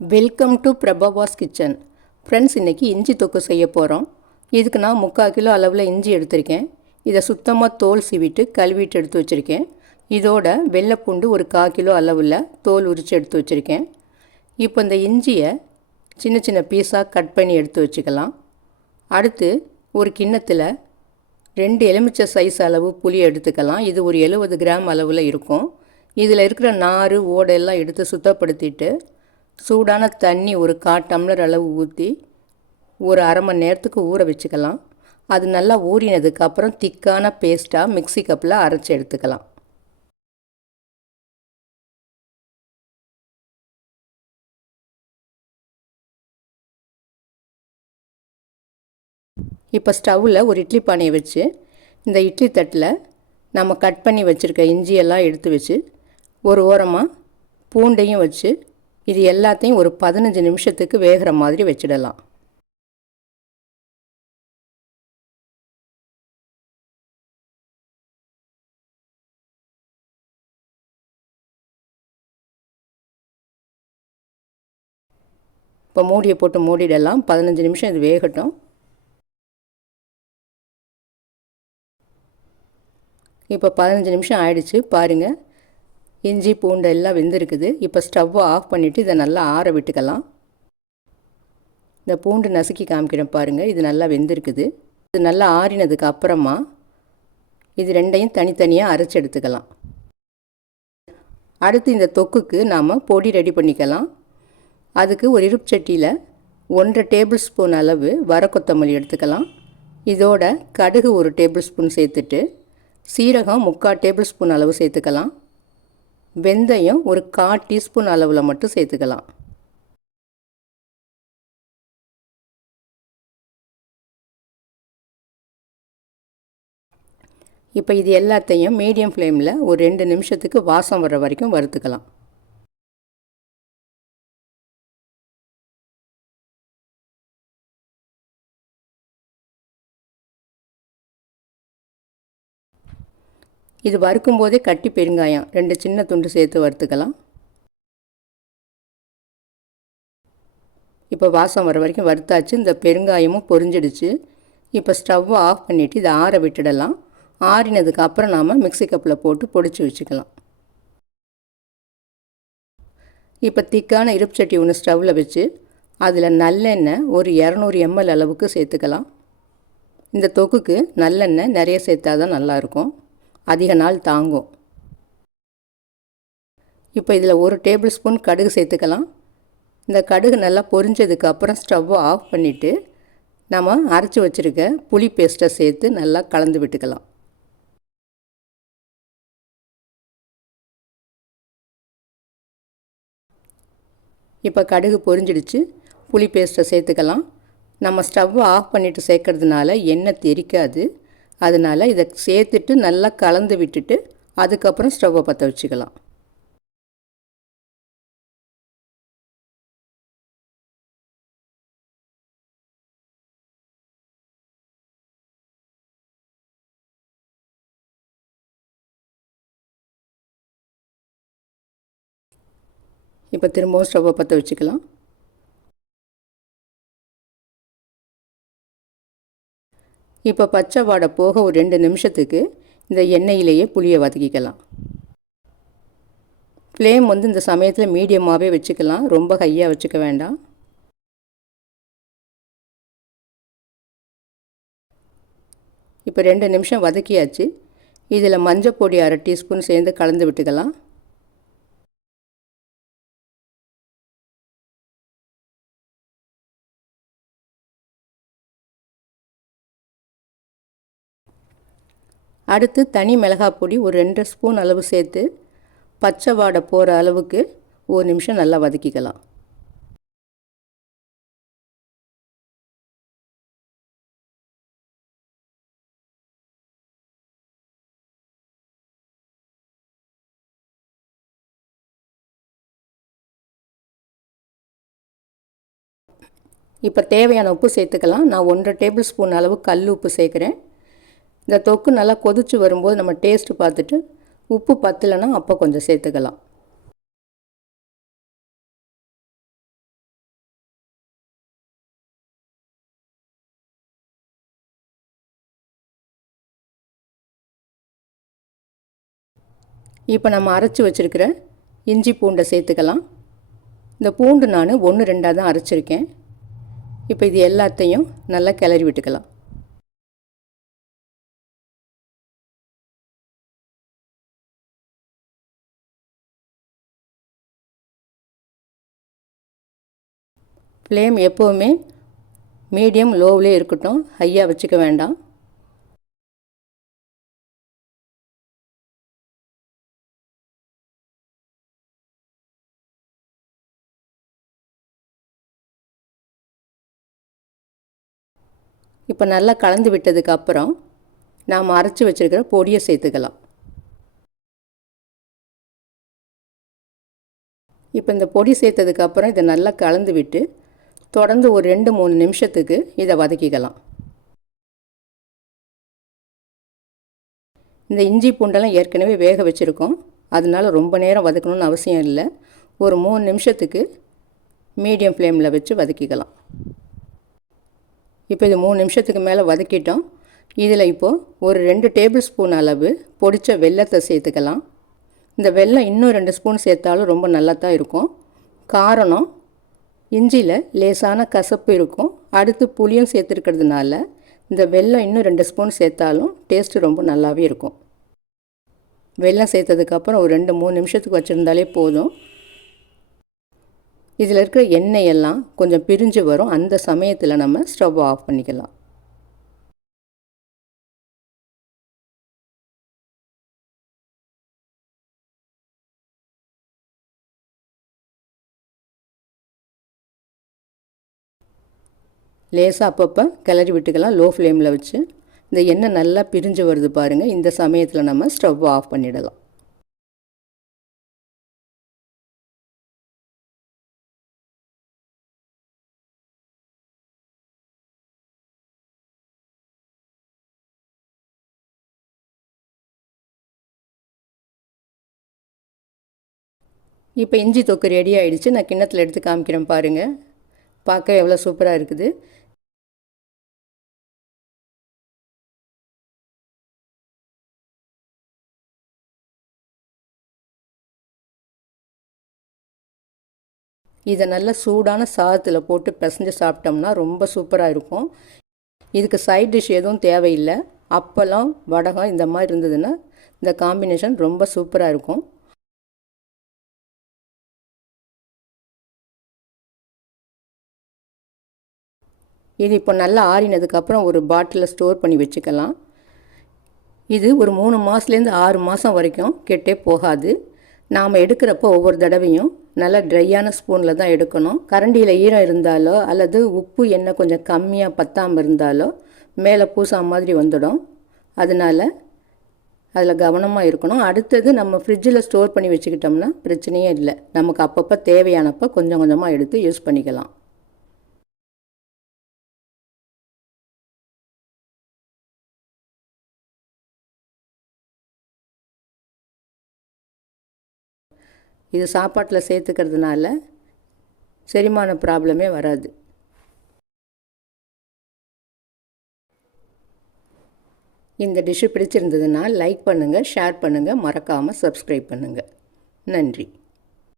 Welcome to Prabhavas kitchen. Friends, இன்றைக்கி இஞ்சி தொக்கு செய்ய போகிறோம். இதுக்கு நான் 3/4 கிலோ அளவில் இஞ்சி எடுத்திருக்கேன். இதை சுத்தமாக தோல் சீவிட்டு கழுவிட்டு எடுத்து வச்சுருக்கேன். இதோட வெள்ளைப்பூண்டு ஒரு 1/4 கிலோ அளவில் தோல் உரித்து எடுத்து வச்சுருக்கேன். இப்போ இந்த இஞ்சியை சின்ன சின்ன பீஸாக கட் பண்ணி எடுத்து வச்சுக்கலாம். அடுத்து ஒரு கிண்ணத்தில் 2 எலுமிச்சை சைஸ் அளவு புளி எடுத்துக்கலாம். இது ஒரு 70 கிராம் அளவில் இருக்கும். இதில் இருக்கிற நார் ஓடெல்லாம் எடுத்து சுத்தப்படுத்திட்டு சூடான தண்ணி ஒரு 1/4 டம்ளர் அளவு ஊற்றி ஒரு அரை மணி நேரத்துக்கு ஊற வச்சுக்கலாம். அது நல்லா ஊறினதுக்கப்புறம் திக்கான பேஸ்ட்டாக மிக்ஸி கப்பில் அரைச்சி எடுத்துக்கலாம். இப்போ ஸ்டவ்வில் ஒரு இட்லி பானையை வச்சு இந்த இட்லி தட்டில் நம்ம கட் பண்ணி வச்சுருக்க இஞ்சியெல்லாம் எடுத்து வச்சு ஒரு ஓரமாக பூண்டையும் வச்சு இது எல்லாத்தையும் ஒரு 15 நிமிஷத்துக்கு வேகிற மாதிரி வச்சிடலாம். இப்போ மூடியை போட்டு மூடிடலாம். 15 நிமிஷம் இது வேகட்டும். இப்போ 15 நிமிஷம் ஆயிடுச்சு. பாருங்கள், இஞ்சி பூண்டு எல்லாம் வெந்திருக்குது. இப்போ ஸ்டவ்வை ஆஃப் பண்ணிவிட்டு இதை நல்லா ஆற விட்டுக்கலாம். இந்த பூண்டு நசுக்கி காமிக்கிறேன் பாருங்கள், இது நல்லா வெந்திருக்குது. இது நல்லா ஆறினதுக்கு அப்புறமா இது ரெண்டையும் தனித்தனியாக அரைச்சி எடுத்துக்கலாம். அடுத்து இந்த தொக்குக்கு நாம் பொடி ரெடி பண்ணிக்கலாம். அதுக்கு ஒரு இருப்பு சட்டியில் 1/2 டேபிள் ஸ்பூன் அளவு வர கொத்தமல்லி எடுத்துக்கலாம். இதோட கடுகு 1 டேபிள் ஸ்பூன் சேர்த்துட்டு சீரகம் 3/4 டேபிள் ஸ்பூன் அளவு சேர்த்துக்கலாம். வெந்தயம் ஒரு 1/4 டீஸ்பூன் அளவில் மட்டும் சேர்த்துக்கலாம். இப்போ இது எல்லாத்தையும் மீடியம் ஃப்ளேமில் ஒரு 2 நிமிஷத்துக்கு வாசம் வர்ற வரைக்கும் வறுத்துக்கலாம். இது வறுக்கும் போதே கட்டி பெருங்காயம் 2 சின்ன துண்டு சேர்த்து வறுத்துக்கலாம். இப்போ வாசம் வர வரைக்கும் வறுத்தாச்சு. இந்த பெருங்காயமும் பொரிஞ்சிடுச்சு. இப்போ ஸ்டவ்வை ஆஃப் பண்ணிவிட்டு இதை ஆற விட்டுடலாம். ஆறினதுக்கு அப்புறம் நாம் மிக்ஸி கப்பில் போட்டு பொடிச்சு வச்சுக்கலாம். இப்போ திக்கான இருப்பு சட்டி ஒன்று ஸ்டவ்வில் வச்சு அதில் நல்லெண்ணெய் ஒரு 200 ml அளவுக்கு சேர்த்துக்கலாம். இந்த தொக்குக்கு நல்லெண்ணெய் நிறைய சேர்த்தா தான் நல்லாயிருக்கும், அதிக நாள் தாங்கும். இப்போ இதில் 1 டேபிள் ஸ்பூன் கடுகு சேர்த்துக்கலாம். இந்த கடுகு நல்லா பொரிஞ்சதுக்கப்புறம் ஸ்டவ்வை ஆஃப் பண்ணிவிட்டு நம்ம அரைச்சி வச்சுருக்க புளி பேஸ்ட்டை சேர்த்து நல்லா கலந்து விட்டுக்கலாம். இப்போ கடுகு பொரிஞ்சிடுச்சு. புளி பேஸ்ட்டை சேர்த்துக்கலாம். நம்ம ஸ்டவ்வை ஆஃப் பண்ணிவிட்டு சேர்க்கறதுனால எண்ணெய் தெறிக்காது. அதனால் இதை சேர்த்துட்டு நல்லா கலந்து விட்டுட்டு அதுக்கப்புறம் ஸ்டவ்வை பற்ற வச்சுக்கலாம். இப்போ திரும்பவும் ஸ்டவ்வை பற்ற வச்சுக்கலாம். இப்போ பச்சை வாடை போக ஒரு 2 நிமிஷத்துக்கு இந்த எண்ணெயிலேயே புளியை வதக்கிக்கலாம். ஃப்ளேம் இந்த சமயத்தில் மீடியமாகவே வச்சுக்கலாம், ரொம்ப ஹையாக வச்சுக்க வேண்டாம். இப்போ 2 நிமிஷம் வதக்கியாச்சு. இதில் மஞ்சள் பொடி 1/2 டீஸ்பூன் சேர்ந்து கலந்து விட்டுக்கலாம். அடுத்து தனி மிளகாய் பொடி ஒரு 2 ஸ்பூன் அளவு சேர்த்து பச்சை வாடை போகிற அளவுக்கு 1 நிமிஷம் நல்லா வதக்கிக்கலாம். இப்போ தேவையான உப்பு சேர்த்துக்கலாம். நான் 1/2 டேபிள் ஸ்பூன் அளவு கல் உப்பு சேர்க்குறேன். இந்த தொக்கு நல்லா கொதித்து வரும்போது நம்ம டேஸ்ட்டு பார்த்துட்டு உப்பு பத்தலைன்னா அப்போ கொஞ்சம் சேர்த்துக்கலாம். இப்போ நம்ம அரைச்சி வச்சுருக்கிற இஞ்சி பூண்டை சேர்த்துக்கலாம். இந்த பூண்டு நான் 1-2 தான் அரைச்சிருக்கேன். இப்போ இது எல்லாத்தையும் நல்லா கிளறி விட்டுக்கலாம். ஃப்ளேம் எப்போவுமே மீடியம் லோவிலே இருக்கட்டும், ஹையாக வச்சுக்க வேண்டாம். இப்போ நல்லா கலந்து விட்டதுக்கு அப்புறம் நாம் அரைச்சி வச்சுருக்கிற பொடியை சேர்த்துக்கலாம். இப்போ இந்த பொடி சேர்த்ததுக்கப்புறம் இதை நல்லா கலந்து விட்டு தொடர்ந்து ஒரு 2-3 நிமிஷத்துக்கு இதை வதக்கிக்கலாம். இந்த இஞ்சி பூண்டெல்லாம் ஏற்கனவே வேக வச்சுருக்கோம், அதனால ரொம்ப நேரம் வதக்கணும்னு அவசியம் இல்லை. ஒரு 3 நிமிஷத்துக்கு மீடியம் ஃப்ளேமில் வச்சு வதக்கிக்கலாம். இப்போ இது 3 நிமிஷத்துக்கு மேலே வதக்கிட்டோம். இதில் இப்போது ஒரு 2 டேபிள் ஸ்பூன் அளவு பொடித்த வெல்லத்தை சேர்த்துக்கலாம். இந்த வெல்லம் இன்னும் 2 ஸ்பூன் சேர்த்தாலும் ரொம்ப நல்லா தான் இருக்கும். காரணம், இஞ்சியில் லேசான கசப்பு இருக்கும். அடுத்து புளியும் சேர்த்துருக்கிறதுனால இந்த வெல்லம் இன்னும் 2 ஸ்பூன் சேர்த்தாலும் டேஸ்ட்டு ரொம்ப நல்லாவே இருக்கும். வெல்லம் சேர்த்ததுக்கப்புறம் ஒரு 2-3 நிமிஷத்துக்கு வச்சுருந்தாலே போதும். இதில் இருக்கிற எண்ணெயெல்லாம் கொஞ்சம் பிரிஞ்சு வரும். அந்த சமயத்தில் நம்ம ஸ்டவ் ஆஃப் பண்ணிக்கலாம். லேசாக அப்பப்போ கிளறி விட்டுக்கலாம் லோ ஃப்ளேமில் வச்சு. இந்த எண்ணெய் நல்லா பிரிஞ்சு வருது பாருங்கள். இந்த சமயத்தில் நம்ம ஸ்டவ் ஆஃப் பண்ணிடலாம். இப்போ இஞ்சி தொக்கு ரெடி ஆகிடுச்சு. நான் கிண்ணத்தில் எடுத்து காமிக்கிறேன் பாருங்கள். பார்க்க எவ்வளோ சூப்பராக இருக்குது. இதை நல்லா சூடான சாதத்தில் போட்டு பிசைஞ்சு சாப்பிட்டோம்னா ரொம்ப சூப்பராக இருக்கும். இதுக்கு சைட் டிஷ் எதுவும் தேவையில்லை. அப்பளம், வடகம் இந்த மாதிரி இருந்ததுன்னா இந்த காம்பினேஷன் ரொம்ப சூப்பராக இருக்கும். இது இப்போ நல்லா ஆறினதுக்கப்புறம் ஒரு பாட்டிலில் ஸ்டோர் பண்ணி வச்சுக்கலாம். இது ஒரு 3 மாதத்துலேருந்து 6 மாதம் வரைக்கும் கெட்டே போகாது. நாம் எடுக்கிறப்போ ஒவ்வொரு தடவையும் நல்லா ட்ரையான ஸ்பூனில் தான் எடுக்கணும். கரண்டியில் ஈரம் இருந்தாலோ அல்லது உப்பு எண்ணெய் கொஞ்சம் கம்மியாக பத்தாமல் இருந்தாலோ மேலே பூசா மாதிரி வந்துடும். அதனால் அதில் கவனமாக இருக்கணும். அடுத்தது நம்ம ஃப்ரிட்ஜில் ஸ்டோர் பண்ணி வச்சுக்கிட்டோம்னா பிரச்சனையே இல்லை. நமக்கு அப்பப்போ தேவையானப்போ கொஞ்சம் கொஞ்சமாக எடுத்து யூஸ் பண்ணிக்கலாம். இது சாப்பாட்டில் சேர்த்துக்கிறதுனால செரிமான ப்ராப்ளமே வராது. இந்த டிஷ்ஷு பிடிச்சிருந்ததுன்னா லைக் பண்ணுங்கள், ஷேர் பண்ணுங்கள், மறக்காமல் சப்ஸ்கிரைப் பண்ணுங்கள். நன்றி.